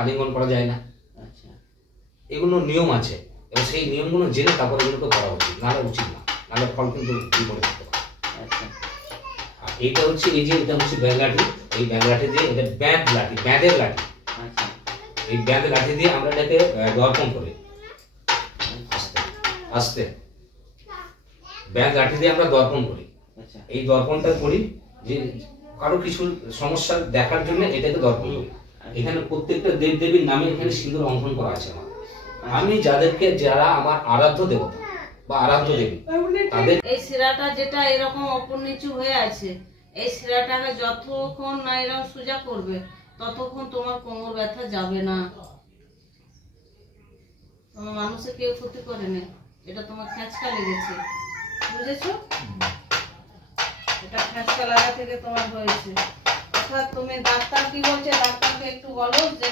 আলিঙ্গন করা যায় না। আচ্ছা, এগুলো নিয়ম আছে এবং সেই নিয়মগুলো জেনে তারপরে এগুলোকে করা উচিত, নাহলে উচিত না, নাহলে ফল কিন্তু বিপরীত হতে পারে। আচ্ছা, আর এইটা হচ্ছে এই যে এটা হচ্ছে ব্যাঙ লাঠি, এই ব্যাঙ লাঠি দিয়ে এটা ব্যাঁধ লাঠি, ব্যাঁধের লাঠি। আচ্ছা, এই ব্যাঁধের লাঠি দিয়ে আমরা এটাকে দর্পণ করি আস্তে আস্তে, ব্যাঁধ লাঠি দিয়ে আমরা দর্পণ করি। আচ্ছা, এই দর্পণটা করি যে কারো কিছু সমস্যা দেখার জন্য এটাকে দর্পণ করি। এখানে প্রত্যেকটা দেব দেবীর নামে এখানে সিঁদুর অঙ্কন করা আছে আমার। আমি যারা আমার আরাধ্য দেবতা বা আরাধ্য দেবী তাদের এই শিরাটা যেটা এরকম ওপর নিচু হয়ে আছে, এই শিরাটাকে যতক্ষণ না এরকম সোজা করবে ততক্ষণ তোমার কোমর ব্যথা যাবে না। তোমার মানুষের কেউ ক্ষতি করেনি, এটা তোমার খেঁচকা লেগেছে, বুঝেছো? এটা খেঁচকা লাগা থেকে তোমার হয়েছে। অর্থাৎ তুমি ডাক্তার কি বলছে, ডাক্তারকে একটু বলো যে